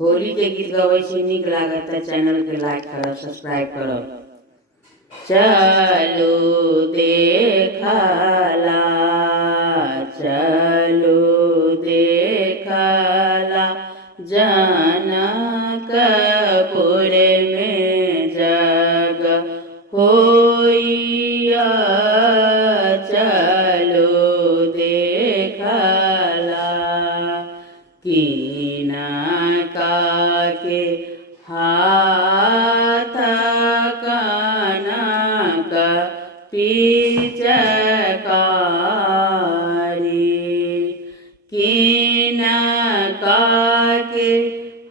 होली के गीत गवे से निक लागत चैनल के लाइक करो सब्सक्राइब करो। चलो देखला चलो देखला जनकपुर में जग होइया चलो देखला कीना के हाथ कनक पिचकारी कीना के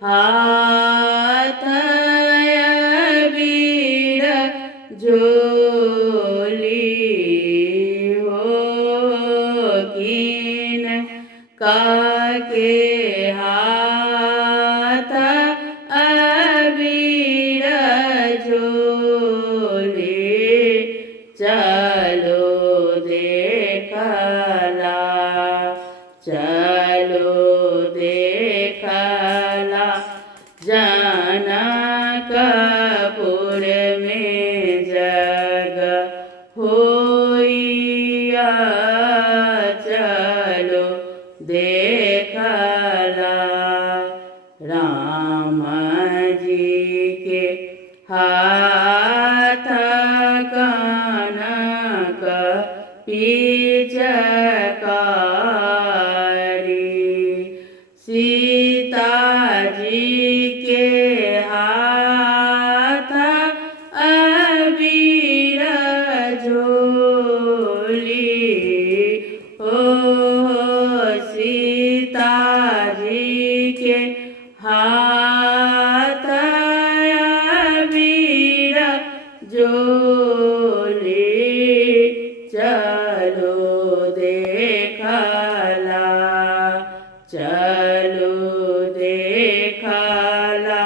हाथ अबीर झोली हो कीन के हाथ अबीर झोली चलो देखला चलो देखला जनकपुर में जग होइया चलो देखला राम जी के हाथ कनक पिचकारी सीता जी के हाथ अबीर झोली ओ सीता जी के हाथ अबीर झोली चलो देखला चलो देखला